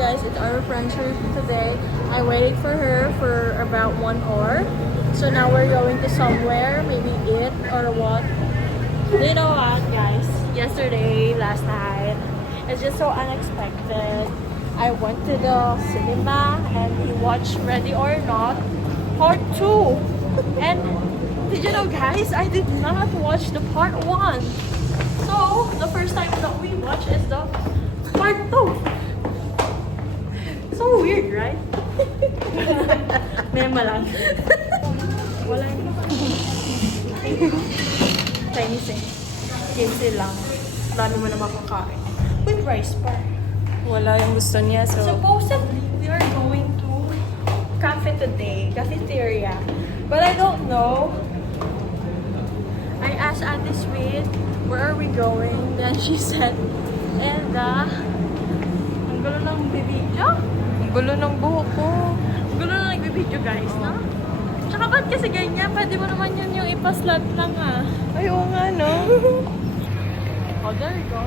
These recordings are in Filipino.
guys, it's our friend trip today. I waited for her for about 1 hour. So now we're going to somewhere, maybe eat or what. You know what, guys? Yesterday, last night, it's just so unexpected. I went to the cinema and we watched Ready or Not Part 2. And did you know, guys, I did not watch the Part 1. So, the first time that we watched is the Part 2. So weird, right? Mema lang. Wala yun. Chinese eh. 15 lang. Dami mo na makakain. With rice pa. Wala yung gusto niya, so... Supposedly, we are going to cafe today. Cafeteria. But I don't know. I asked Ate Sweet, where are we going? Then she said, and ang gulo ng bibidyo. Ang gulo ng buhok ko. Ang gulo na nagbibidyo, guys, no? Tsaka ba't kasi ganyan? Pwede mo naman yun yung ipaslat lang, ah. Ay, oo nga, no? Oh, there you go.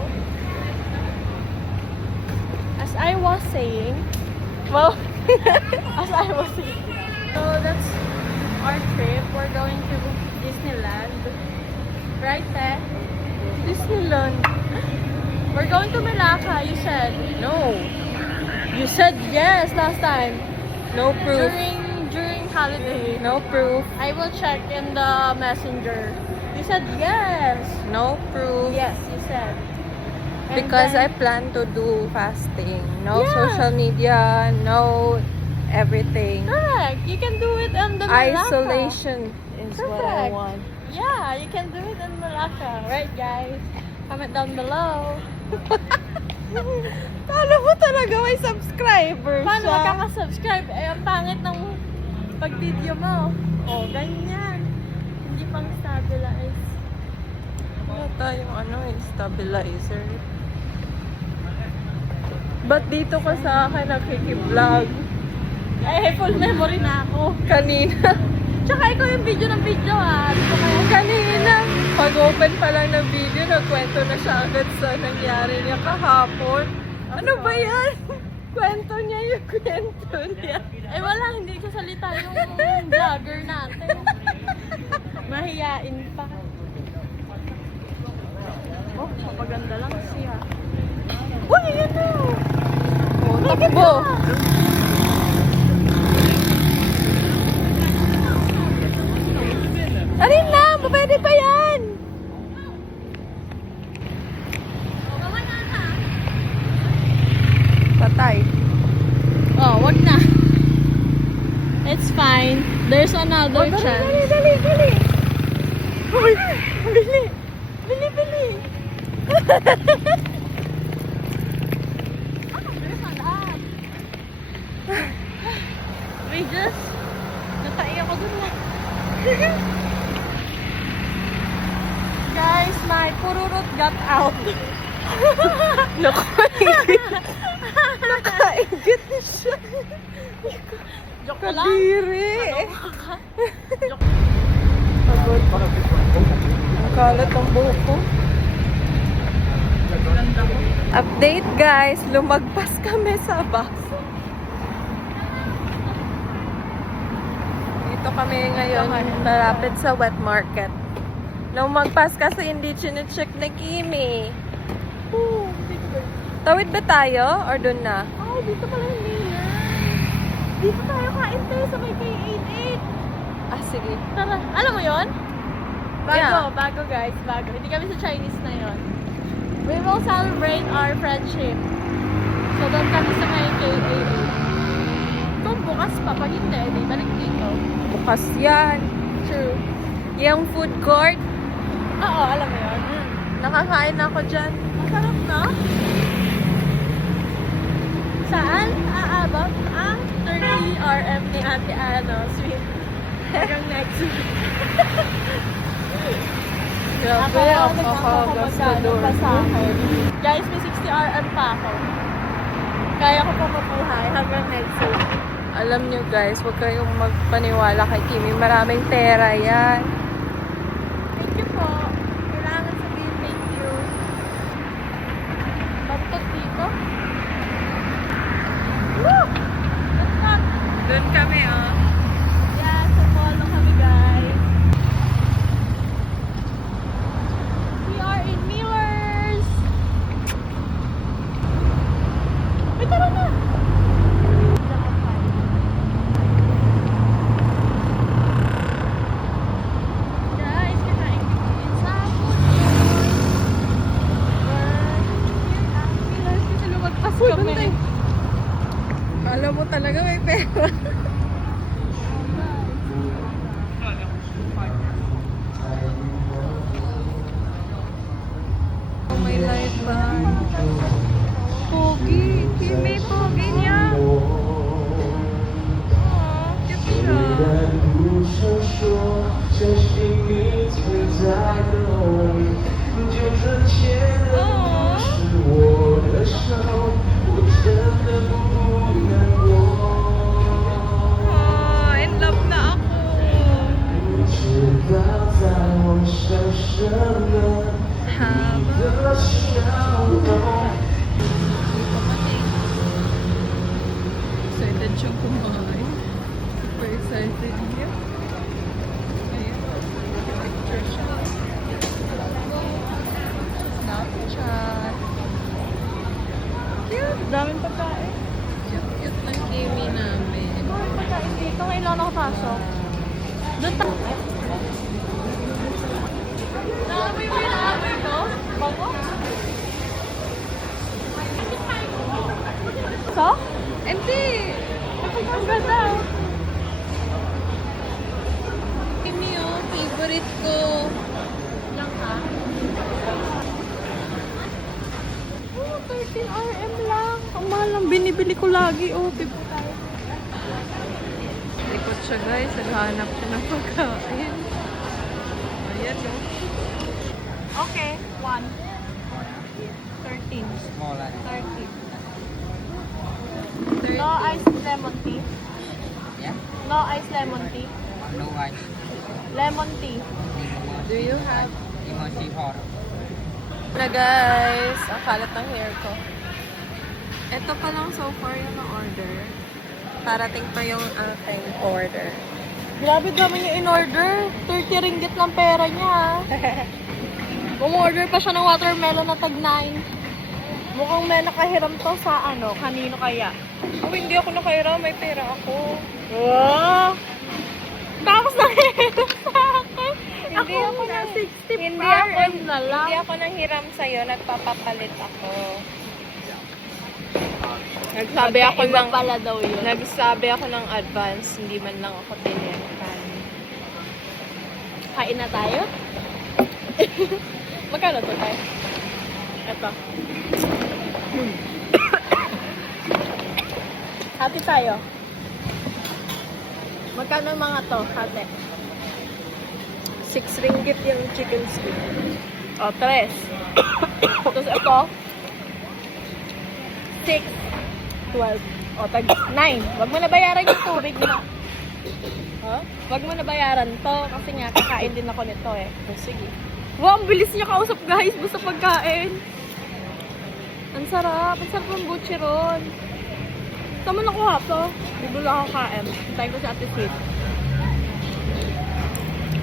As I was saying, well, as I was saying, so that's our trip. We're going to Disneyland. Right there? Disneyland. We're going to Malacca, you said. No. You said yes last time. No proof. During holiday. No proof. I will check in the messenger. You said yes. No proof. Yes, you said. And Because I then- plan to do fasting. No Yeah. social media, no everything. Correct. You can do it in the Malacca. Isolation is what I Correct. want. Yeah, you can do it in Malacca. Right, guys? Comment down below. Kala mo talaga may subscriber Paano siya? makaka-subscribe? Eh, ang pangit ng pag-video mo. Oh, ganyan. Hindi pang stabilize. Wala tayong stabilizer. Ba't dito ka sa akin nakiki-vlog? Eh, full memory na ako. Kanina. Tsaka ikaw yung video ng video, ah. Dito kayo. Kanina. Pag-open pa lang ng video, nagkwento na siya agad sa nangyari niya kahapon. Ano ba yan? Kwento niya yung kwento niya. Eh, wala. Hindi kasalita yung vlogger natin. Mahiyain pa. Oh, mapaganda lang siya. Uy, yan na! Oh, takbo! Alin lang! Pwede pa yan! Patay. Oh, wag na. It's fine. There's another Dali, chance. dali, dali, dali! Uy! Bili! Bili, bili! We just natai ako dun na. Guys, my pururot got out. Nakaigit na siya. Joke lang. Kadiri! Joke. Pagod. Ang kalat ang buhok ko. Update guys, lumagpas kami sa bus. Dito kami ngayon, malapit sa wet market. Lumagpas kasi hindi chinecheck na Kimi. Tawid ba tayo? Or dun na? Oh, dito pala hindi yan. Dito tayo kain tayo sa may K88. Ah, sige. Tara, alam mo yon? Bago, Yeah. bago guys, bago. Hindi kami sa Chinese na yon. We will celebrate our friendship. So, doon kami sa may K88. Kung bukas pa, pag hindi, di balik dito. Bukas yan. True. Yung food court, Oo, alam mo yun. nakakain ako dyan. Masarap na. Saan aabot ang 30 RM ni Ate Sweet? Hanggang next week. Grabe, Nakakagastador. Guys, may 60 RM pa ako. Kaya ko pa mabuhay hanggang next week. Alam nyo guys, huwag kayong magpaniwala kay Kimi. Maraming pera yan. Thank you po. Kailangan sabihin thank you. Bantot dito. Doon kami, oh. Yeah, sa polo kami, guys. We are in Millers. Ay, tara na. Guys, kakain kami sa Millers kasi lumagpas kami. Alam mo talaga may pera. Oh, may light band. Pogi. May pogi niya. Aww, cute siya. Oh, in love na ako. Excited siyang kumain. Super excited niya. Ayan. Picture siya. Snapchat. Cute. Daming pagkain. Cute ng Kimi namin. Daming pagkain dito. Ngayon lang nakapasok. Doon tayo. Naamoy mo yung naamoy ko? Bango? So? Hindi! Ang ganda. Kimi oh, favorite ko. Lang ka? Oh, 13 RM lang. Ang mahal lang binibili ko lagi. Oh, pipo tayo. Likot siya guys, naghahanap siya ng pagkain. Ayan oh. Okay, 1. 13. 13. No ice lemon tea. Yeah, No ice lemon tea. no ice. Lemon tea. Do you have... Emoji hot. Na guys, ang kalat ng hair ko. Ito pa lang so far yung na-order. Parating pa yung aking order. Grabe dami niya in-order. 30 ringgit lang pera niya. Umorder pa siya ng watermelon na tag 9. Mukhang may nakahiram to sa ano, kanino kaya? Oh, hindi ako nakaira, may pera ako. Wow! Tapos nahihiram sa akin. Hindi ako na na- 60 Hindi ako, RM na lang. hindi ako nang hiram sa'yo, nagpapapalit ako. Nagsabi ako Magkaiba ng... pala daw yun. Nagsabi ako ng advance, hindi man lang ako tinentan. Kain na tayo? Magkano to tayo? Ito. Hati tayo. Magkano mga to? Hati. 6 ringgit yung chicken stick. O, 3. Tapos ito. 6. 12. O, tag 9. Wag mo na bayaran yung tubig mo. Huh? Wag mo na bayaran to. Kasi nga, kakain din ako nito eh. Oh, sige. Wow, ang bilis niya kausap guys. Basta pagkain. Ang sarap. Ang sarap ng butcheron. Saan mo nakuha to? Bibili ako kain. Hintayin ko si Ate Sweet.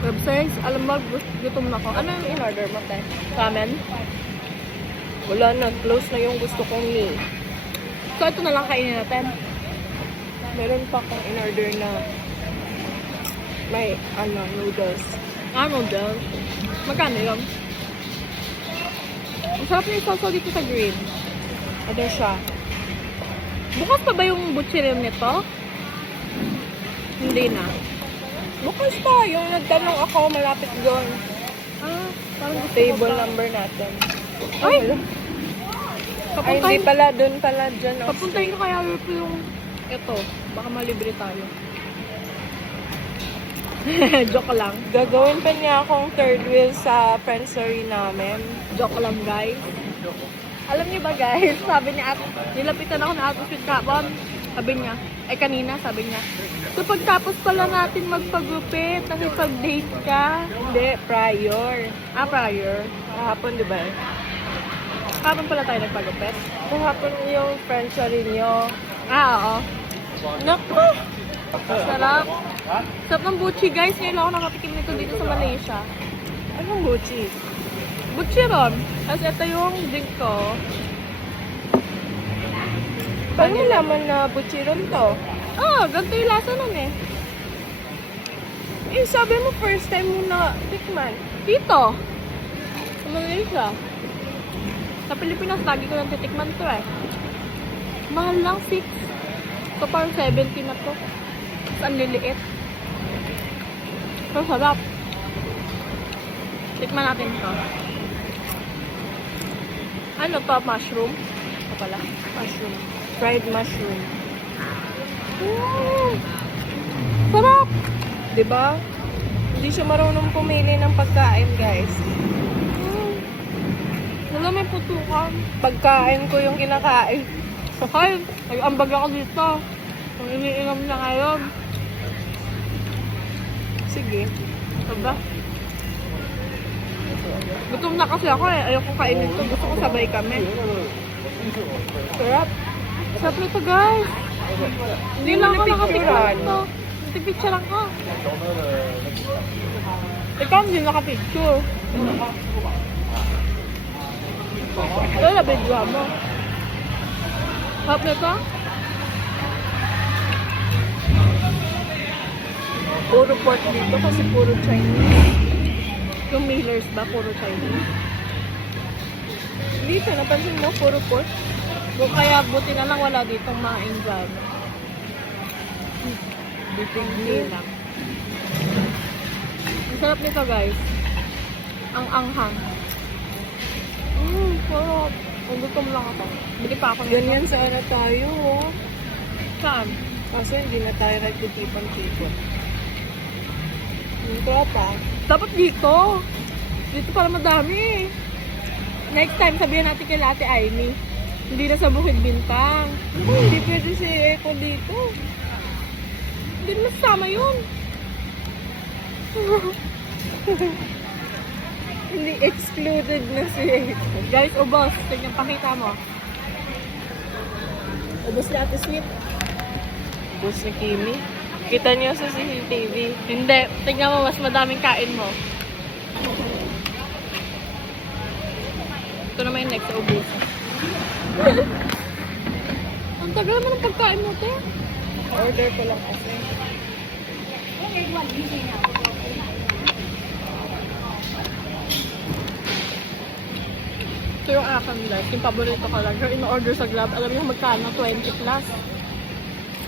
Websites, alam mo, gutom na ako. Ano yung in-order mo, te? Ramen? Wala na, close na yung gusto kong meal. So, ito na lang kainin natin. Meron pa akong in-order na may, noodles. Noodles. Magkano yun? Ang sarap na yung salsa dito sa green. Ano siya? Bukas pa ba yung butcherim nito? Hindi na. Bukas pa, yung nagtanong ako, malapit doon. Parang gusto ko Table pa. number natin. Ay! Ay, Papuntahin, hindi pala, doon pala, dyan. Oh. papuntahin ko kaya yung ito. Baka malibre tayo. Joke lang. Gagawin pa niya akong third wheel sa friendstory namin. Joke lang, guys. Alam niyo ba, guys? Sabi niya, nilapitan ako na Ate Sweet kapon. Sabi niya, kanina, sabi niya, so pagtapos pala natin magpagupit, nakipag-date ka. Hindi, prior. Prior. Kahapon, di ba? Kapag pala tayo nagpagupit. Kahapon yung friend sa Rinyo. Oo. Naku! Sarap. Sarap ng buchi, guys. Ngayon lang ako nakatikim nito dito sa Malaysia. Anong buchi? Buchi ron. Tapos ito yung drink ko. Paano malaman na buchi ron to? Ganito yung lasa nun eh. Eh, sabi mo first time mo na tikman. Dito. Sa Malaysia. Sa Pilipinas, lagi ko nang titikman to eh. Mahal lang, 6. Ito parang 70 na to. Tapos ang liliit. Pero sarap. Tikman natin to. Ano to? Mushroom? Ito pala. Mushroom. Fried mushroom. Sarap! Diba? Hindi siya marunong pumili ng pagkain, guys. Wala, may putukan. Pagkain ko yung kinakain. Sakay, nag-ambag ako dito. Kung iniinom na ngayon. Sige. Diba? Gutom na kasi ako eh. Ayoko kainin to. Gusto ko sabay kami. Sarap. Sarap nito, guys. Hindi lang ako napicturean. nakapicture to. Nagpicture ako. Ikaw hindi nakapicture. Wala, video mo. Sarap nito? Puro pork dito kasi puro Chinese. Yung Millers ba? Puro Chinese. Dito, napansin mo, puro pork. Kaya buti na lang wala ditong mga Indian. Hindi lang. Ang sarap nito, guys. Ang anghang. Sarap. Kung gutom lang ako. Bili pa ako nito. Ganyan sana tayo, oh. Saan? Kaso hindi na tayo nagtitipan-tipan. Yung tropa. Dapat dito. Dito para madami. Next time, sabihin natin kay Ate Aimee. Hindi na sa Bukid Bintang. Hindi pwede si Eko dito. Hindi na sama yun. Hindi excluded na si Eko. Guys, ubos. Tingnan, pakita mo. Ubos ni Ate Sweet. Bus ni Kimi. Kita niyo sa CCTV. Hindi. Tingnan mo, mas madaming kain mo. Ito naman yung next, ubos. Ang tagal naman ng pagkain mo, te. Order ko lang kasi. Ito yung akin, guys. Yung paborito ko lang. Yung in-order sa Grab, alam niyo magkano? 20 plus.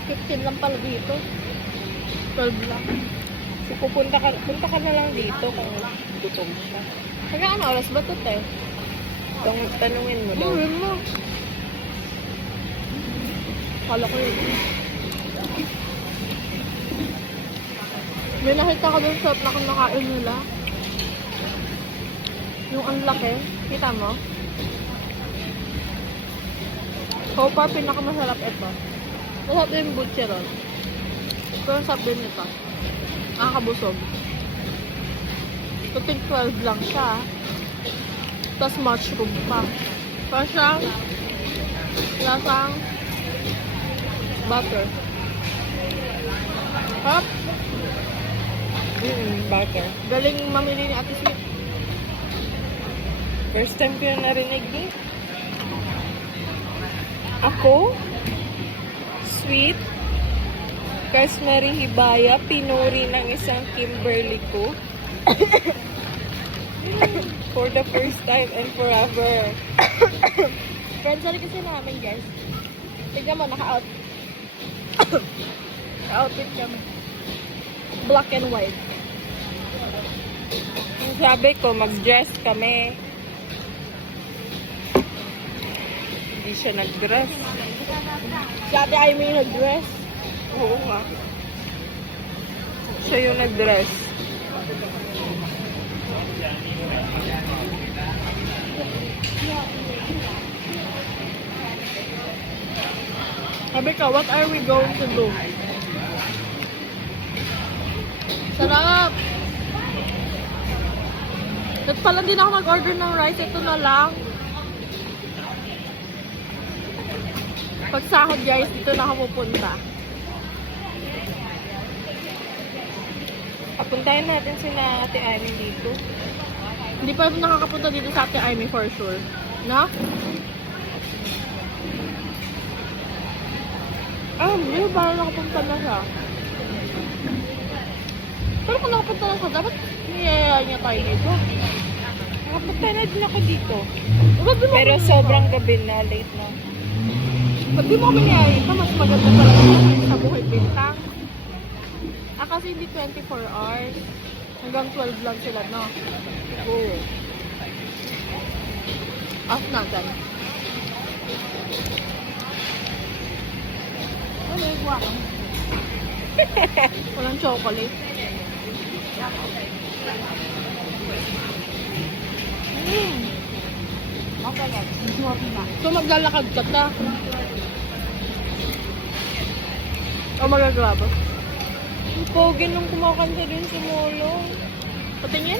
15 lang pala dito. 12 lang. So, punta ka na lang dito kung gutom ka. Kaya ano oras ba ito, te? Tanungin mo daw. Yun mo. Kala ko yun. May nakita ko dun sa na kinakain nila. Yung ang laki. Kita mo? So far, pinakamasarap ito. Masarap din yung butcher ron. Pero ang sarap din ito. Nakakabusog. So, think 12 lang siya. Tapos mushroom pa. Tapos siyang lasang butter. Hop! Butter. Galing mamili ni Ate Sweet. First time ko yung narinig ni. Ako? Sweet? Rosemary Hibaya, pinuri ng isang Kimberly ko. For the first time and forever. Friends, sorry kasi namin, guys. Tignan mo, naka-out. Naka-outfit kami. Black and white. Yung sabi ko, mag-dress kami. Hindi siya nag-dress. Si Ate Aimee yung nag-dress. Oo nga. Siya yung nag-dress. Sabi ka, what are we going to do? Sarap! At pala din ako nag-order ng rice. Ito na lang. Pag sahod guys, dito na ako pupunta. Papuntahin natin sila Ate Annie dito. Hindi pa ako nakakapunta dito sa Ate Amy for sure. No? Hindi. Parang nakapunta na siya. Pero kung nakapunta na siya, dapat niyayaya niya tayo dito. Nakapunta na din ako dito. Ba't di mo Pero kami sobrang gabi na, late na. Ba't di mo kami niyayaya? Mas maganda pala sa buhay bintang. Kasi hindi 24 hours. Hanggang 12 lang sila, no? Oo. Off natin. Ano yung guwako? Walang chocolate. So maglalakad ka na. O magagraba. Ang pogi nung kumakanta din si Molo. Patingin?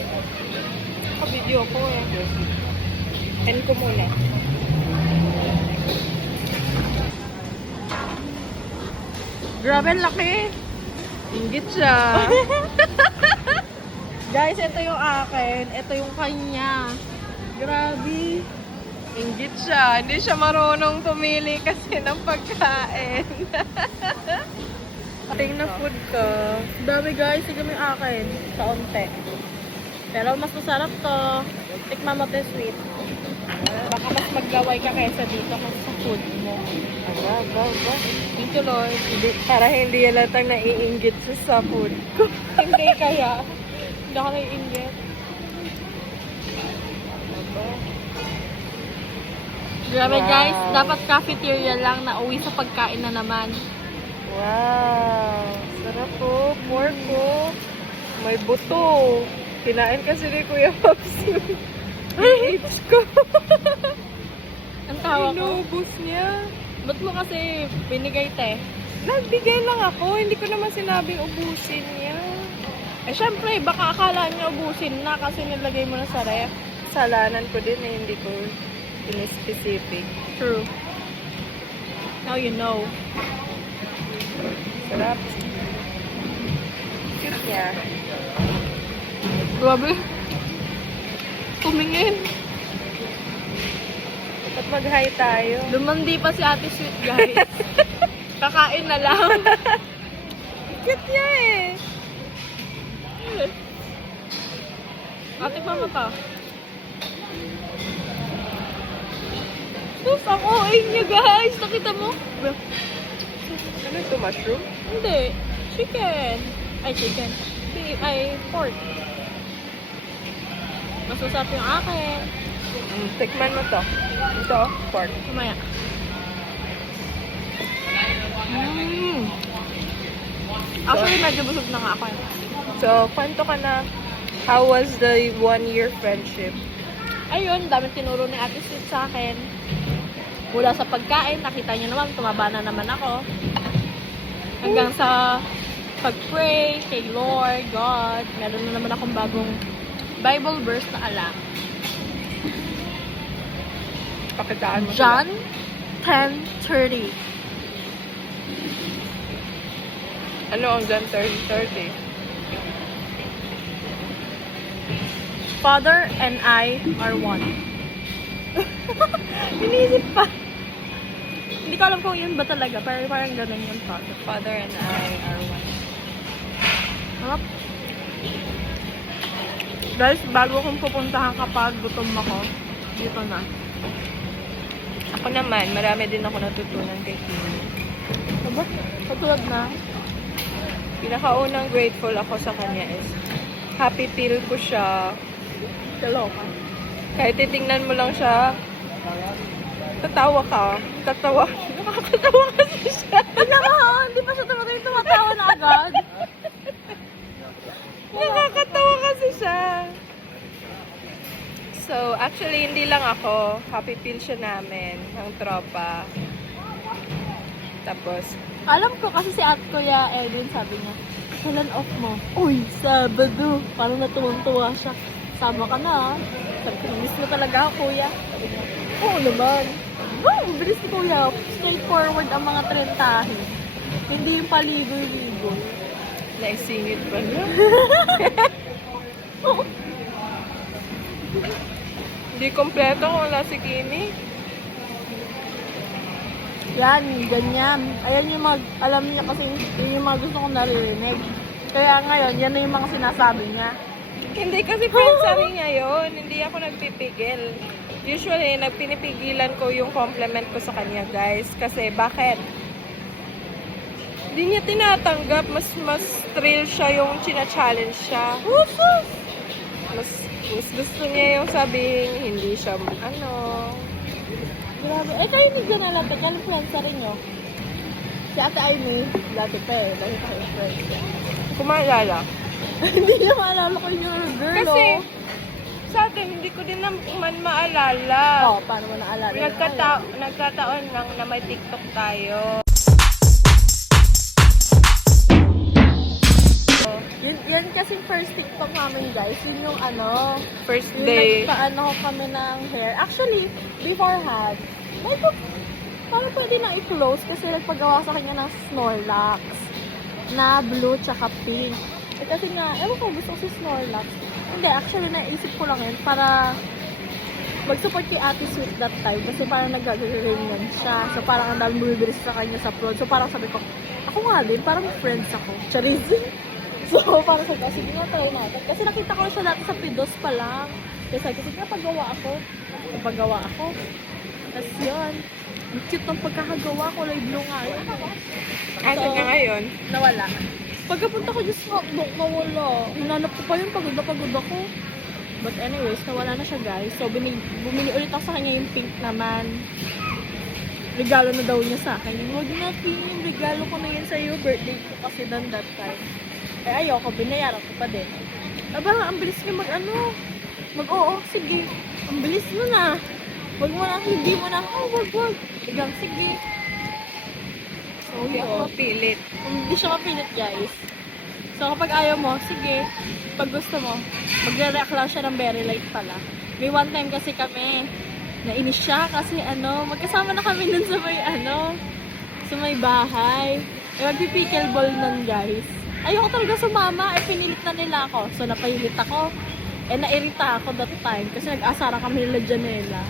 Naka-video ko eh. End ko muna. Grabe, ang laki. Inggit siya. Guys, ito yung akin. Ito yung kanya. Grabe. Inggit siya. Hindi siya marunong pumili kasi ng pagkain. Ating na food ko. Dami guys, tignan mo yung akin. Kaunti. Pero mas masarap to. Tikman mo to sweet. Baka mas maglaway ka kaysa dito kung sa food mo. Thank you Lord. Para hindi halatang naiinggit sa food ko. Hindi kaya. Hindi ako naiinggit. Grabe Wow. guys, dapat cafeteria lang na uwi sa pagkain na naman. Wow! Sarap po. Pork po. May buto. Kinain kasi ni Kuya Pops yung PH ko. Ang tawa ko. Inubos niya. Ba't mo kasi binigay te? Nagbigay lang ako. Hindi ko naman sinabing ubusin niya. Eh syempre, baka akala niya ubusin na kasi nilagay mo na sa ref. Kasalanan ko din eh. Hindi ko in-specific. True. Now you know. Sarap. Cute niya. Grabe. Tumingin. Dapat mag-hi tayo. Lumandi pa si Ate Sweet guys. Kakain na lang. Cute niya eh. Ate pa mo pa. Sus, ako niya guys. Nakita mo? Ano ito? Mushroom? Hindi. Chicken. Ay, chicken. Ay, pork. Masusap yung akin. Tikman mo to. Ito, pork. Kumaya. Actually, medyo busog na nga ako. So, kwento ka na, how was the 1-year friendship? Ayun, dami tinuro ni Ate Sweet sa akin. Mula sa pagkain, nakita niyo naman, tumaba na naman ako. Hanggang sa pag-pray kay Lord, God, meron na naman akong bagong Bible verse na alam. Pakitaan mo John 10:30. Ano ang John 30:30? Father and I are one. Inisip pa. Hindi ko alam kung yun ba talaga, pero parang ganun yung thought. Father and I are one. Harap. Guys, bago kong pupuntahan kapag gutom ako, dito na. Ako naman, marami din ako natutunan kay Kimi. Aba, katulad na. Pinakaunang grateful ako sa kanya is happy feel ko siya. Kaloka. Kahit titingnan mo lang siya, tatawa ka. Tatawa. Nakakatawa kasi siya. Wala ka, hindi pa siya tumatawa na agad. Nakakatawa kasi siya. So, actually, hindi lang ako. Happy feel siya namin, ang tropa. Tapos, Alam ko kasi si Kuya Edwin sabi niya, kailan off mo? Uy, Sabado. Parang natuwang-tuwa siya. Sama ka na. Sabi ko, miss mo talaga ako, Kuya. Sabi niya, oo naman. Wow, bilis ni Kuya. straightforward ang mga trentahe. Hindi yung paligoy-ligoy. Naisingit pa niya. Hindi kompleto kung wala si Kimi. Yan, ganyan. Ayan yung mga, alam niya kasi yun yung mga gusto kong naririnig. Kaya ngayon, yan na yung mga sinasabi niya. Hindi kasi friendsary niya yun. Hindi ako nagpipigil. Usually, nagpinipigilan ko yung compliment ko sa kanya, guys. Kasi, bakit? Hindi niya tinatanggap. Mas thrill siya yung china-challenge siya. Mas gusto niya yung sabihin, hindi siya, Grabe. Eh, kayo ni Janela, kaya influencer rin nyo. Si Ate Aimee, dati pa eh. Dahil pa kayo friends. kumalala. Hindi niya maalala ko yung girl, Kasi, oh. sa akin, hindi ko din naman maalala. Oh, paano mo naalala? Nagkataon lang na may TikTok tayo. Yan kasi first TikTok namin, guys. Yun yung First yung day. nagpaano kami ng hair. Actually, beforehand, may parang pwede na i-close kasi nagpagawa sa kanya ng Snorlax na blue tsaka pink. Eh kasi nga, ewan ko, gusto ko si Snorlax. Hindi, actually, naisip ko lang yun para mag-support kay Ate Sweet that time kasi parang nag-ganyan siya. So parang ang dami bumibilis sa kanya sa prod. So parang sabi ko, ako nga din, parang friends ako. Charis. So parang sabi ko, sige nga, try natin. Kasi nakita ko siya dati sa Pidos pa lang. Kasi sabi ko, sige nga, paggawa ako. Tapos yun, ang cute ng pagkakagawa, kulay blue nga yun. Asa ka ngayon? Nawala. Pagkapunta ko dyan sa hotdog, nawala. Hinanap ko pa yun, pagod ako. But anyways, nawala na siya, guys. So, bumili ulit ako sa kanya yung pink naman. Regalo na daw niya sa akin. Huwag na, Kim. Regalo ko na yun sa'yo. Birthday ko kasi done that time. Eh, ayoko. Binayaran ko pa din. Aba, ang bilis niya mag-oo. Sige. Ang bilis mo na. Huwag mo na, hindi mo na. Oh, wag. Igang, sige. So, Hindi ako yun. mapilit. Hindi siya mapilit, guys. So, kapag ayaw mo, sige. Pag gusto mo, magre-react lang siya ng very light pala. May one time kasi kami, nainis siya kasi magkasama na kami nun sa may bahay. Eh, magpipickleball nun, guys. Ayoko talaga sumama, pinilit na nila ako. So, napahilit ako. Nairita ako that time kasi nag-asara kami nila Janela.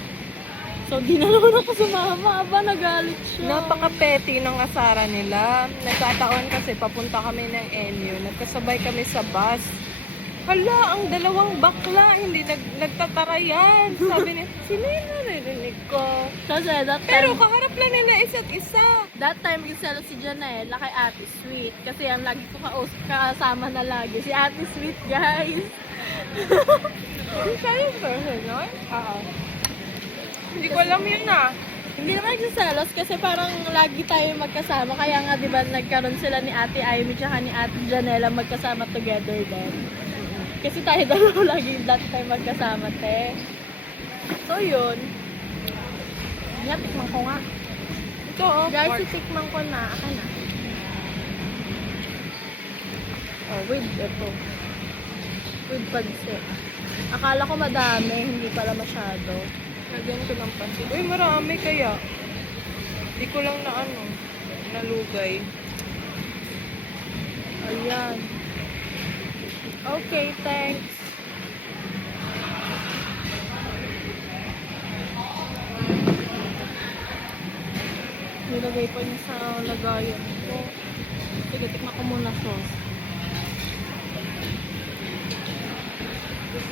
So, di na naman ako sumama. Aba, nagalit siya. Napaka-petty ng asara nila. Nagkataon kasi papunta kami ng NU. Nagkasabay kami sa bus. Hala, ang dalawang bakla, hindi nagtatarayan. Sabi niya, sino yung narinig ko? Kasi that Pero time, kaharap lang nila isa't isa. that time giselo si Janela kay Ate Sweet. Kasi ang lagi ko kasama na lagi. Si Ate Sweet, guys. Siya yung person, no? Oo. Hindi ko alam yun Hindi naman nagsiselos kasi parang lagi tayo magkasama. Kaya nga, di ba, nagkaroon sila ni Ate Aimee tsaka ni Ate Janela magkasama together din. Kasi tayo dalawa lagi that time magkasama, te. So, yun. Nga, tikman ko nga. Ito, oh. Guys, titikman ko na. Aka na. Oh, with ito. With pansit. Akala ko madami, hindi pala masyado. Lagyan ko ng pansit. Uy, marami kaya. Hindi ko lang nalugay. Ayan. Okay, thanks. Nilagay pa niya sa lagayan ko. Sige, tikman ko muna sauce.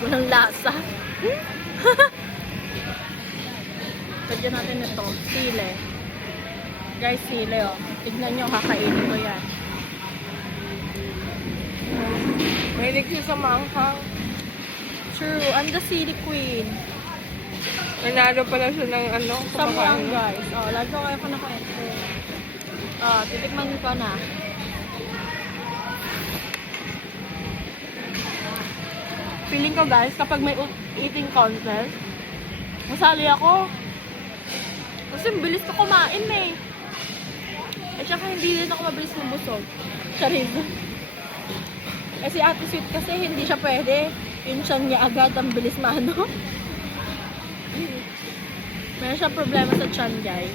Walang lasa. Lagyan natin ito. Sile. Guys, sile, oh. Tignan nyo, kakainin ko yan. Mahilig siya sa maanghang. True, I'm the sili queen. Nanalo pala siya ng Samuang, kumakain. guys. Oh, lagi ko kayo kwento. Oh, titikman ko na. Feeling ko, guys, kapag may eating contest, masali ako. Kasi bilis ko kumain eh. At saka hindi din ako mabilis mabusog. Charis. Kasi Ate Sweet kasi hindi siya pwede. Yun siya niya agad, ang bilis maano. Meron siya problema sa tiyan, guys.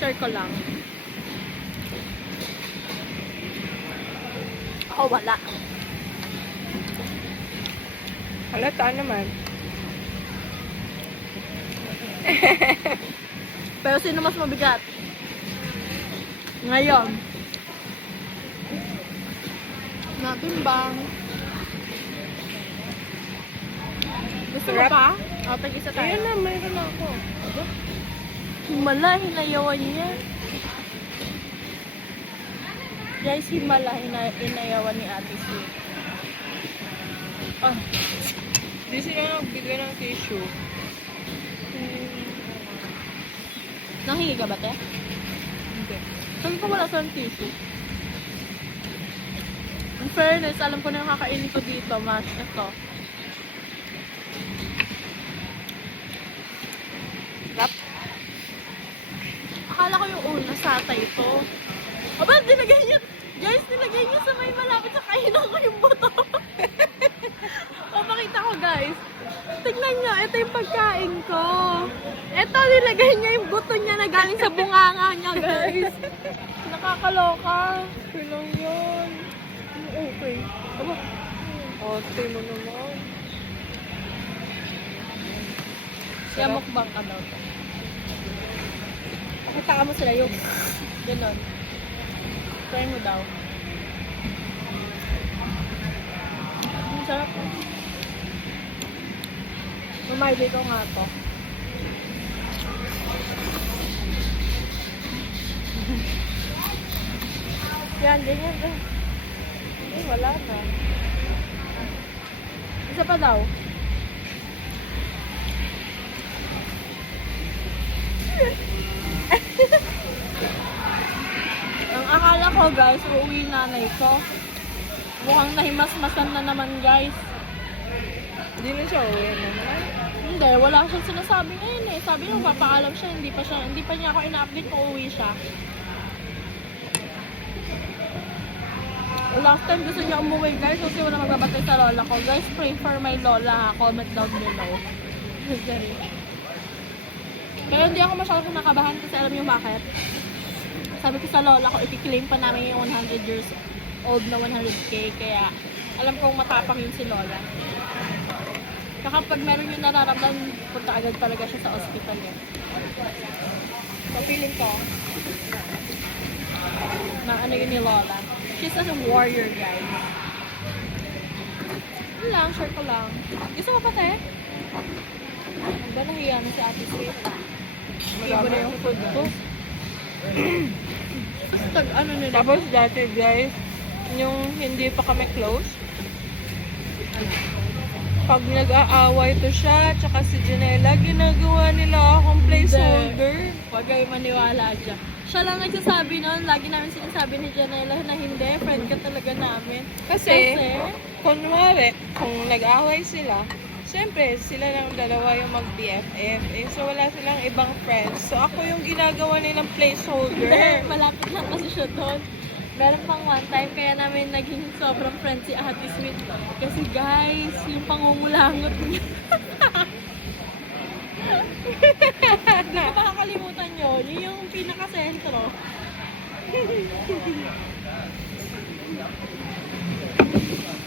Share ko lang. Ako wala. Halata naman. Pero sino mas mabigat? Ngayon. Natimbang. Gusto mo Sarap. pa? O, tag-isa tayo. Ayun na, mayroon na ako. Himala, hinayawan niya. Guys, himala, hinayawan ni Ate Sue. Ah. Di sila nagbigay ng tissue. Nanghingi ka ba, te? Hindi. Sabi ko wala siyang tissue. In fairness, alam ko na yung kakainin ko dito, mas ito. Rap. Akala ko yung una sata ito. Aba, nilagay niya. Guys, nilagay niya sa may malapit sa kainan ko yung buto. Papakita ko, guys. Tignan niyo, ito yung pagkain ko. Ito, nilagay niya yung buto niya na galing sa bunganga niya, guys. Nakakaloka. Pilang yun. Okay. Aba, Ote mo naman. kaya mukbang ka daw. Pakita ka mo sila yung ganon. Try mo daw. Ang sarap. Mamay, dito nga to. Yan, ganyan. Eh, wala na. Isa pa daw. Ang akala ko, guys, uuwi nanay ko. Mukhang nahimasmasan na naman, guys. Hindi na siya uwi naman. Hindi, wala siyang sinasabi ngayon eh. Sabi niya, papaalam siya, hindi pa niya ako ina-update kung uuwi siya. Last time gusto niya umuwi, guys, kasi wala magbabatay sa lola ko. Guys, pray for my lola, ha. Comment down below. Sorry. Pero hindi ako masyadong nakabahan kasi alam niyo bakit? Sabi ko sa lola ko, i-claim pa namin yung 100 years old na 100k, kaya alam kong matapang yun si lola. Kaya kapag meron yung nararamdaman, punta agad talaga siya sa hospital yun. So, feeling ko, na ano yun ni lola. She's a warrior, guys. Yun lang, share ko lang. Gusto mo pa, te? Ang ba nahiya na si Ate Sweet? Iba na yung food ko. Tapos ano nila? Tapos dati guys, yung hindi pa kami close, pag nag-aaway to siya, tsaka si Janela, ginagawa nila akong placeholder. Huwag kayo maniwala dyan. Siya lang nagsasabi nun. Lagi namin sinasabi ni Janela na hindi, friend ka talaga namin. Kasi, kunwari, kung nag-aaway sila, siyempre, sila lang dalawa yung mag-BFF. Eh, so, wala silang ibang friends. So, ako yung ginagawa nilang placeholder. Hindi, malapit lang kasi siya doon. Meron pang one time, kaya namin naging sobrang friends si Ate Sweet. Kasi guys, yung pangungulangot niya. Hindi ko makakalimutan yun. Yun yung pinaka-sentro.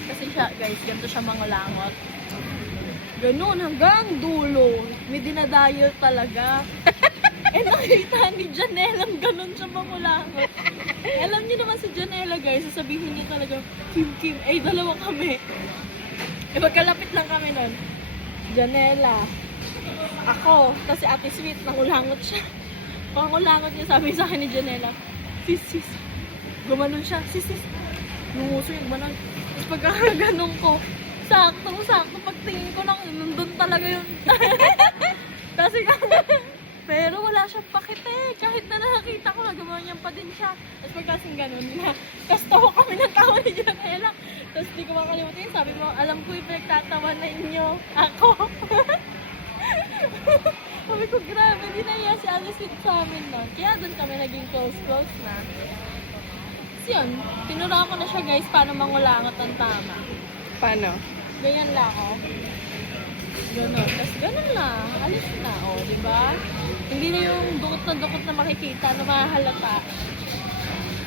Kasi siya, guys, ganito siya mangulangot. Ganun, hanggang dulo. May dinadayo talaga. Eh, nakita ni Janela, ganun siya mangulangot. Alam niyo naman si Janela, guys, sasabihin niya talaga, Kim, ay, dalawa kami. Eh, magkalapit lang kami nun. Janela, ako, kasi Ate Sweet, nangulangot siya. Pangulangot niya, sabi sa akin ni Janela, sis, gumanon siya, sis, nunguso yung gumanon. Tapos pagkaganon ko, sakto, pagtingin ko lang, nandun talaga yun. Kasi pero wala siyang pakite. Kahit na nakakita ko, nagawa pa din siya. Tapos pagkasing ganun na, tapos tawa kami ng tawa ni Janela. Tapos di ko makalimutin, sabi mo, alam ko yung pinagtatawanan ninyo. Ako. Sabi ko, grabe, dinaya si Alice sa amin nun. Kaya doon kami naging close na. Tapos yun, tinuro ko na siya, guys, paano mangulangot ang tama. Paano? Ganyan lang ako. Ganon. Tapos ganon lang. Alis na, o, di ba? Hindi na yung dukot na makikita na mahalata.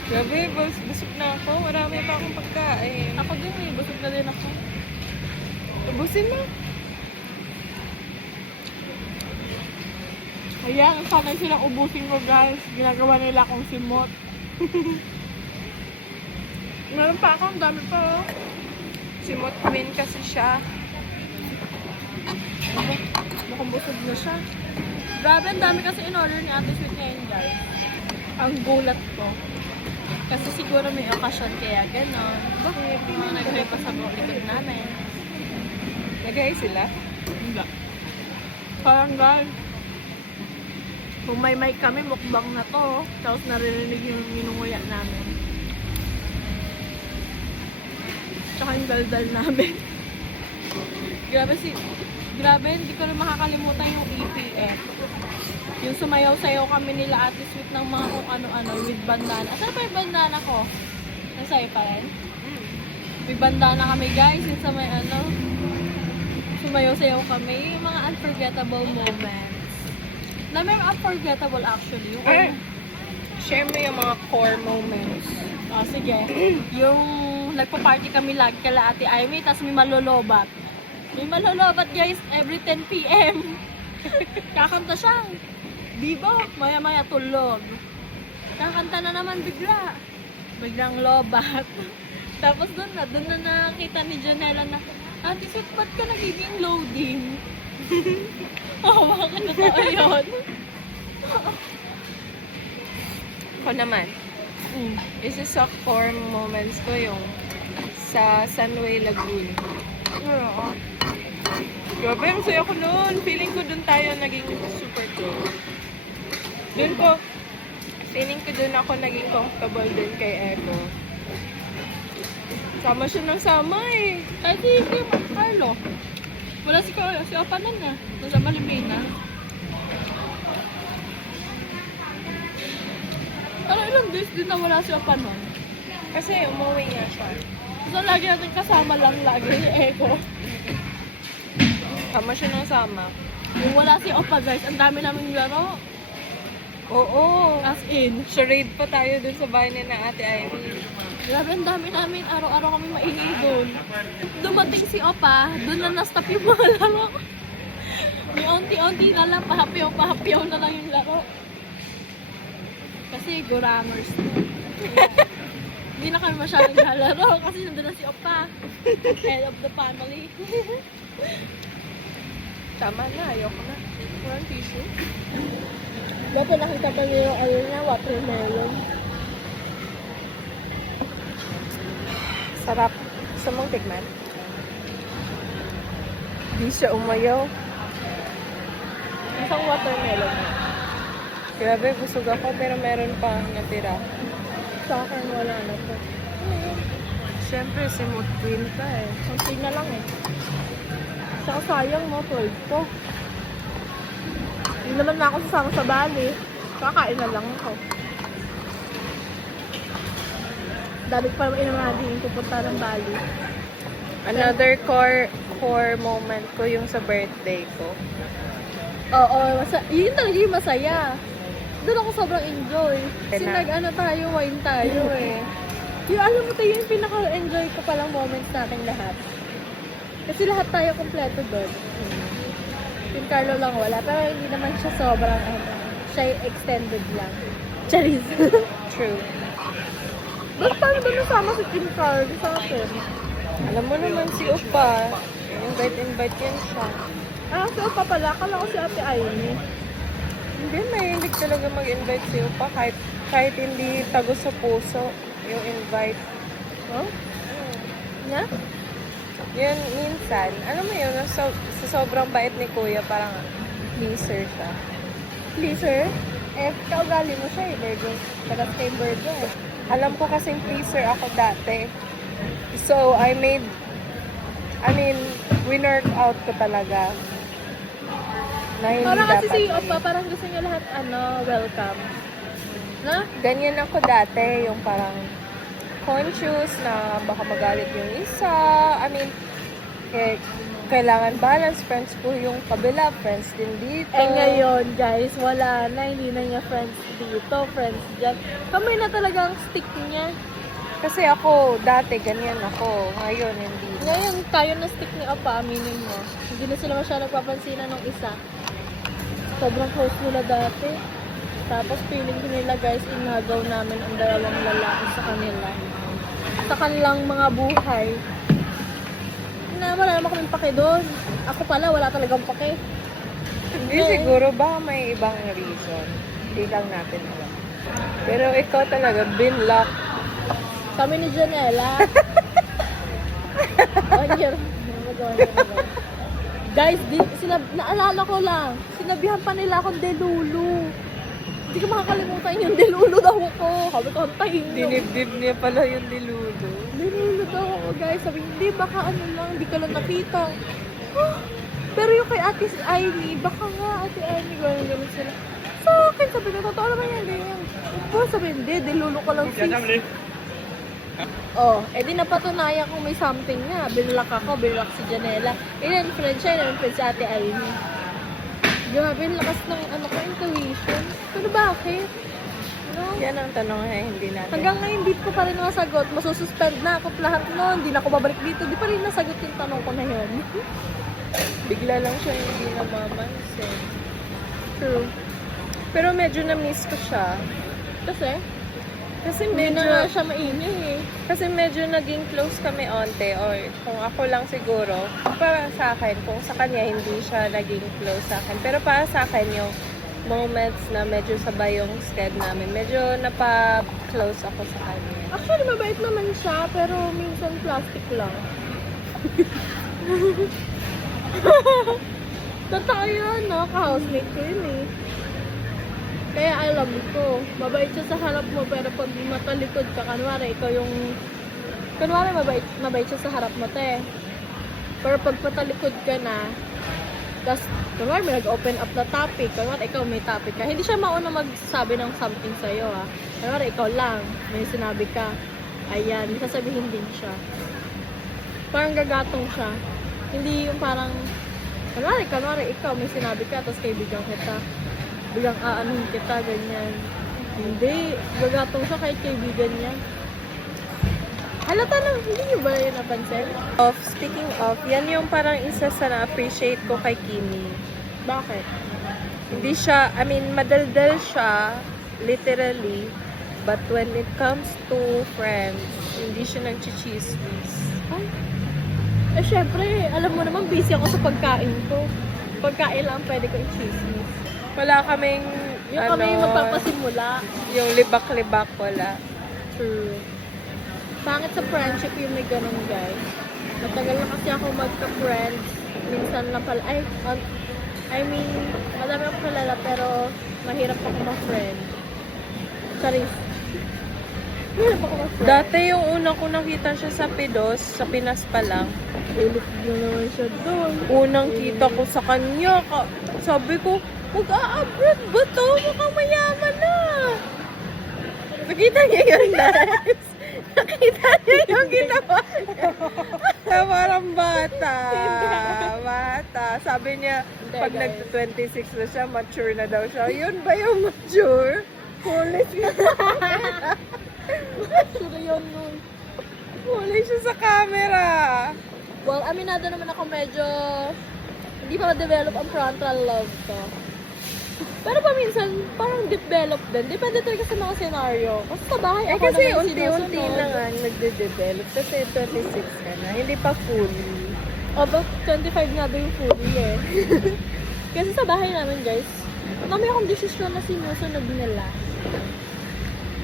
Grabe, busog na ako. Marami pa akong pagkain. Ako din eh, busog na din ako. Ubusin mo. Kaya, sanay silang ubusin ko guys. Ginagawa nila akong simot. Meron pa ako, ang dami pa oh. Simot queen kasi siya. Mukhang busog na siya. Grabe, ang dami kasi in-order ni Ate Sweet ngayon guys. Ang gulat ko. Kasi siguro may okasyon kaya gano'n. Bakit? Yung mga nagrepa sa likod namin. Nagay sila? Hindi. Parang guys, kung may mic kami, mukbang na to. Tapos naririnig yung minunguya namin. Tsaka yung daldal namin. Grabe, hindi ko rin makakalimutan yung EPF. Yung sumayaw-sayaw kami nila Ate Sweet ng mga kung ano-ano with bandana. Asan pa yung bandana ko? Nasa'yo pa rin? May bandana kami guys, yung sa may ano. Sumayaw-sayaw kami. Yung mga unforgettable moments. Na may unforgettable actually. Yung Ay! Share mo yung mga core moments. Oh, sige. Yung nagpa-party kami lagi kala Ate Amy, tapos may malolobat. May malolobat guys every 10 p.m. Kakanta siya. Bibo, maya-maya tulog. Kakanta na naman bigla. Biglang lobat. Tapos doon na nakita ni Janela na, Ate Sweet, ba't ka nagiging loading? Oh, bakit totoo yun? Ako naman. Isa sa core moments ko yung sa Sunway Lagoon. Oo. Grabe, ang saya ko noon. Feeling ko doon tayo naging super close. Feeling ko doon ako naging comfortable din kay Echo. Sama siya ng sama eh. Kahit si Carlo. Wala si Opa nun na. Nasa Malipina. Pero ilang days din na wala si Opa nun. Kasi umuwi nga siya. So lagi natin kasama lang lagi ni Eko. Sama siya ng sama. Yung wala si Opa guys, ang dami naming laro. Oo. As in. Charade pa tayo dun sa bahay ni na Ate Ivy. Grabe, ang dami namin. Araw-araw kami maingay doon. Dumating si Opa, doon na na-stop yung mga laro. May onti-onti na lang, pahapyaw na lang yung laro. Kasi gurangers. Hindi na kami masyadong lalaro kasi nandun na si Opa. Head of the family. Tama na, ayoko na. Walang tissue. Dati nakita pa niyo yung ayun na, watermelon. Sarap. Gusto mong tikman? Di siya umayaw. Isang watermelon. Grabe, busog ako pero meron pa natira. Sa akin wala na po. Siyempre, si Mood Queen ka eh. Kunti na lang eh. Saka sayang mo, 12 po. Hindi naman na ako sasama sa Bali. Kakain na lang ako. Dami pa naman inamagin pupunta ng Bali. Another core moment ko yung sa birthday ko. Oo, yun talaga yung masaya. Doon ako sobrang enjoy. Kasi Kaya na. wine tayo eh. Yung alam mo tayo yung pinaka-enjoy ko palang moments natin lahat. Kasi lahat tayo kompleto doon. Yung Carlo lang wala, pero hindi naman siya sobrang siya yung extended lang. Charis. True. Ba't paano ba nasama si Kim Carlo sa akin? Alam mo naman si Upa. Invite yan siya. Ah, si Opa pala. Akala ko si Ate Aimee. Hindi, mahilig talaga mag-invite si Upa kahit hindi tago sa puso yung invite. Oh? Na? Yun, minsan, alam mo yun, sa sobrang bait ni Kuya, parang pleaser siya. Pleaser? Eh, kaugali mo siya eh, Virgo. Tagas kay Virgo eh. Alam ko kasing pleaser ako dati. So, winwork out ko talaga. Na hindi Parang kasi dapat. si Opa, parang gusto niya lahat, welcome. Na? Ganyan ako dati, yung parang conscious na baka magalit yung isa. kailangan balance. Friends ko yung kabila, friends din dito. Eh ngayon, guys, wala na. Hindi na niya friends dito, friends dyan. Kami na talaga ang stick niya. Kasi ako, dati ganyan ako. Ngayon, hindi na. Ngayon, tayo na stick ni Opa, aminin mo. Hindi na sila masyadong nagpapansinan ng isa. Sobrang close nila dati. Tapos feeling ko nila, guys, inagaw namin ang dalawang lalaki sa kanila. Sa kanilang mga buhay. Na wala naman kaming pake doon. Ako pala, wala talagang pake. Hindi siguro ba may ibang reason. Hindi lang natin alam. Pero ikaw talaga, binlock. Kami ni Janela. 1 year. Guys, naalala ko lang. Sinabihan pa nila akong delulu. Hindi ko makakalimutan yung delulu daw ko. Sabi ko, antayin nyo. Dinibdib niya pala yung diludo. Delulu daw ako, guys. Sabi, hindi, baka ano lang, hindi ka lang nakita. Huh? Pero yung kay Ate Ivy, baka nga Ate Ivy, gano'n sila. Sa akin, sabi ko, totoo naman yan, ganyan. Opo, sabi, hindi, delulu ko lang sis. Oh, edi napatunayan kung may something nga. Binlock ako, binlock si Janela. Ilan friend siya, ilan friend si Ate Ivy. Grabe, ang lakas ng intuition. Pero bakit? No? Yan ang tanong na hindi natin. Hanggang ngayon, hindi ko pa rin nasagot. Masususpend na ako lahat noon. Hindi na ako babalik dito. Di pa rin nasagot yung tanong ko na yun. Bigla lang siya hindi namamansin. True. Pero medyo na-miss ko siya. Kasi Kasi hindi medyo, na nga siya maingay eh. kasi medyo naging close kami onte. Or kung ako lang siguro, para sa akin, kung sa kanya hindi siya naging close sa akin. Pero para sa akin yung moments na medyo sabay yung sked namin, medyo napa-close ako sa kanya. Actually, mabait naman siya, pero minsan plastic lang. Totoo yun, no? Ka-housemate ko yun eh. Kaya alam ko, mabait siya sa harap mo, pero pag matalikod ka, kanwari, ikaw yung... Kanwari, mabait siya sa harap mo, te. Pero pag patalikod ka na, tapos, kanwari, may nag-open up na topic, kanwari, ikaw may topic ka, hindi siya mauna magsabi ng something sa'yo, ha. Kanwari, ikaw lang, may sinabi ka, ayan, sasabihin din siya. Parang gagatong siya. Hindi yung parang, kanwari, ikaw, may sinabi ka, tapos kaibigan kita. Bilang aanong kita, ganyan. Hindi, gagatong siya kahit kaibigan niya. Halata lang, hindi niyo ba yun napansin? Speaking of, yan yung parang isa sa na-appreciate ko kay Kimi. Bakit? Hindi siya, I mean, madaldal siya, literally, but when it comes to friends, hindi siya nag-chismis. Ay. Eh, syempre, alam mo naman, busy ako sa pagkain ko. Pagkain lang pwede ko i-chismis. Wala kaming, Yung kami magpapasimula. yung libak-libak, wala. True. Pangit sa friendship yung may ganun, guys. Matagal na kasi ako magka-friends. Minsan lang pala, I mean, madami akong kilala, pero mahirap ako ma-friend. Charis. Mahirap ako ma-friend. Dati yung una ko nakita siya sa Pidos, sa Pinas pa lang. Ulit na naman siya doon. Unang kita ko sa kanya, sabi ko, mag-a-abroad ba to? Mukhang mayaman na. Nakita niya yun, guys. Nakita niya yung ginawa niya. Parang bata. Bata. Sabi niya, Hindi, pag guys. nag-26 na siya, mature na daw siya. Yun ba yung mature? Kulit niya. Sure yun nun. Kulit siya sa camera. Well, aminado naman ako medyo hindi pa ma-develop ang frontal lobe ko. Pero paminsan, parang develop din. Depende talaga sa mga scenario. Kasi sa bahay, Eh ako kasi naman unti-unti sinusunod. na nga nagde-develop. Kasi 26 ka na, hindi pa fully. About 25 nga ba yung fully eh. Kasi sa bahay namin, guys, kami akong desisyon na sinusunod nila.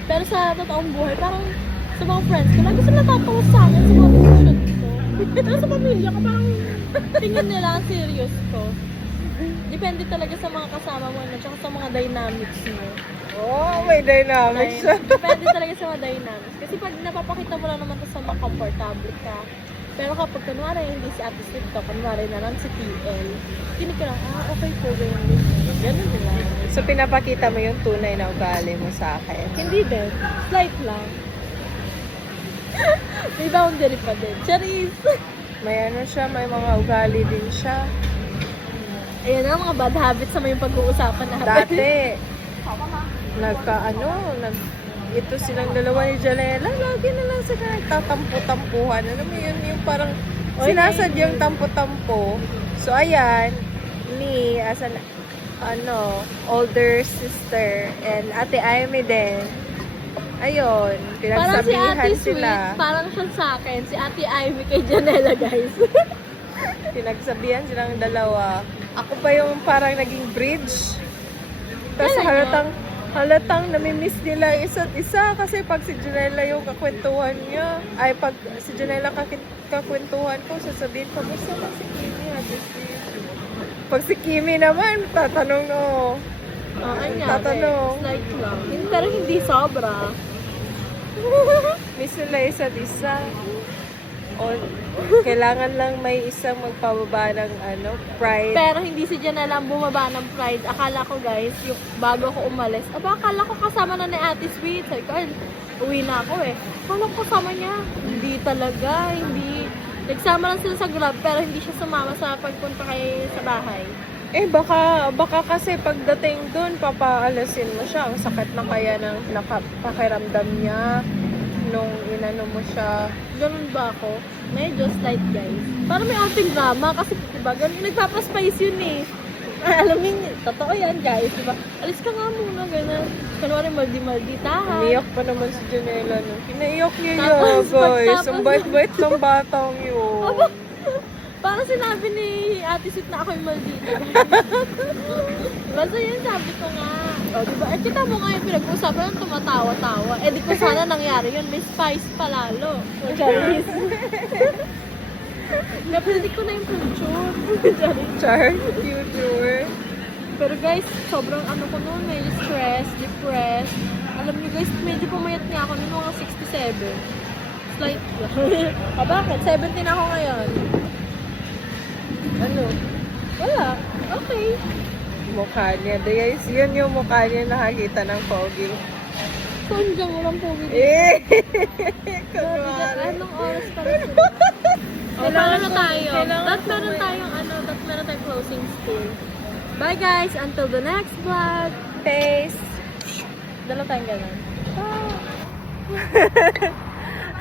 Pero sa totoong buhay, parang sa mga friends ko, lagi sila tatawa sa akin sa mga desisyon ko. Pero sa pamilya ko, parang tingin nila ang serious ko. Depende talaga sa mga kasama mo na, tsaka sa mga dynamics mo. Oh, may dynamics siya. Depende talaga sa mga dynamics. Kasi pag napapakita mo lang naman to sa mga comfortable ka. Pero kapag kunwari hindi si Ate Sweet to, kunwari na lang si TL, kinig ka lang, okay po, ganyan. Ganun nila. So, pinapakita mo yung tunay na ugali mo sa akin. Hindi din. Slight lang. May boundary pa din. Charis! May ano siya, may mga ugali din siya. Ayan na, mga bad habits naman yung pag-uusapan natin. Dati, ito silang dalawa ni Janela, lagi na lang sila nagtatampo-tampuhan. Alam mo yun, yung parang sinasadyang tampo-tampo. So, ayan, ni, as an, older sister, and Ate Aimee din. Ayun, Parang si pinagsabihan Ate Sweet, sila. parang siya sa akin, si Ate Ivy kay Janela, guys. Pinagsabihan silang dalawa. Ako pa yung parang naging bridge. Tapos Kailan halatang namimiss nila isa't isa kasi pag si Janela yung kakwentuhan niya, ay pag si Janela kakwentuhan ko, sasabihin ko, gusto ba si Kimi? Pag si Kimi naman, tatanong no. Tatanong. Slight lang. Pero hindi sobra. Miss nila isa't isa. O, kailangan lang may isang magpababa ng pride. Pero hindi si Janela ang bumaba ng pride. Akala ko, guys, yung bago ako umalis, akala ko kasama na ni Ate Sweet. Sabi ko, uwi na ako eh. Akala ko kasama niya. Hindi talaga, hindi. Nagsama lang sila sa Grab, pero hindi siya sumama sa pagpunta sa bahay. Eh, baka kasi pagdating doon, papaalasin mo siya. Ang sakit na kaya ng pakiramdam niya nung inano mo siya. Ganun ba ako? Medyo slight, guys. Parang may outing drama kasi, diba, ganun, nagpapaspice yun eh. Alam mo, totoo yan, guys, diba? Alis ka nga muna, ganun. Kunwari, maldi-maldi tahan. Umiyak pa naman si Janela nun. Pinaiyak niya Tapos, yun, guys. pagtapos- Ang bait-bait ng batang yun. Aba, parang sinabi ni Ate Sweet na ako yung maldita. Basta yun, sabi ko nga. O, diba? Eh, kita mo nga yung pinag-uusapan ng tumatawa-tawa. Eh, di ko sana nangyari yun. May spice pa lalo. Charis. Napredict ko na yung future. Charis. Char, future. Pero guys, sobrang ano ko noon, medyo stressed, depressed. Alam niyo guys, medyo pumayat nga ako noong mga 67. Slight lang. Bakit? 17 ako ngayon. Ano? Wala. Okay. Mukha niya. Guys, yun yung mukha niya nakakita ng pogi. Kung dyan walang pogi dito. Eh! Kunwari. Anong oras pa rin? O, Kailangan paano ko- tayo? kailangan That ko meron may- tayong closing spiel. Bye guys! Until the next vlog! Face! Dala tayong ganun.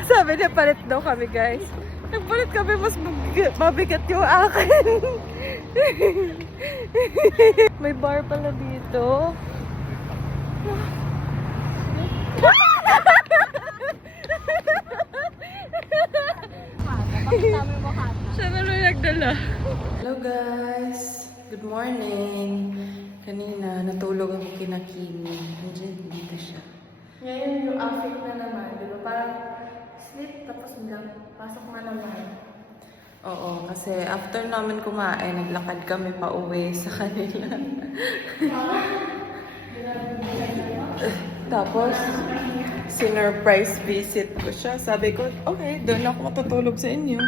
Sabi niya, palit daw kami, guys. Nagpalit kami, mas mabigat yung akin. May bar pala dito. Bakit tama yung mukha? Siya na rin nagdala. Hello guys! Good morning! Kanina, natulog ako kina Kimi. Nandiyan, dito siya. Ngayon, yung outfit na naman, di ba? Parang sleep, tapos lang, pasok na naman. Oo, kasi after namin kumain, naglakad kami pa uwi sa kanila. Tapos, sinurprise visit ko siya. Sabi ko, okay, doon ako matutulog sa inyo.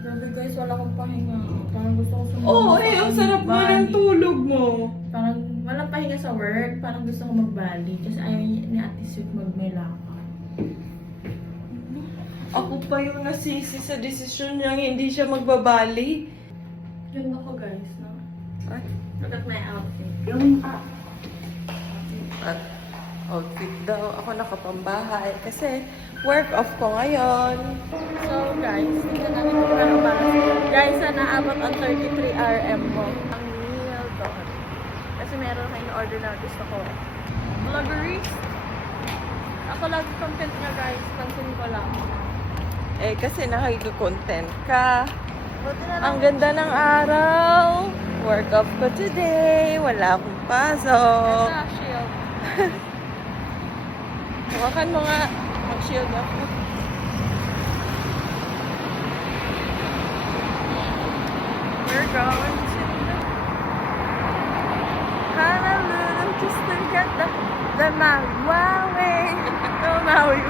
Grabe guys, wala akong pahinga. Parang gusto ko sumama. Oo, ang sarap mo ng tulog mo. Parang walang pahinga sa work. Parang gusto ko magbali. Kasi ayaw ni Ate Sweet magmailaka. Ako pa yung nasisi sa desisyon niyang hindi siya magbabali. Yun ako guys, no? Ay, Look at my outfit. at outfit daw. Ako nakapambahay kasi work off ko ngayon. So guys, tingnan natin kung ano ba. Guys, naabot ang 33 RM mo. Ang meal doon. Kasi meron kayo order na gusto ko. Vloggeries. Ako lagi content nga guys. Pansin ko lang. Eh, kasi nakikcontent ka. Buti na lang. Ang ganda ng araw. Work off ko today. Wala akong pasok. Ganda, shield. Hawakan mo nga. Mag-shield ako. We're going to Honolulu just to get the Maui. The Maui.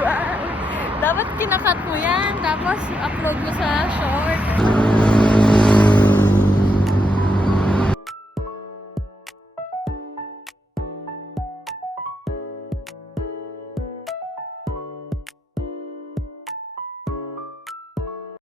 Dapat kinakat mo yan. Tapos upload mo sa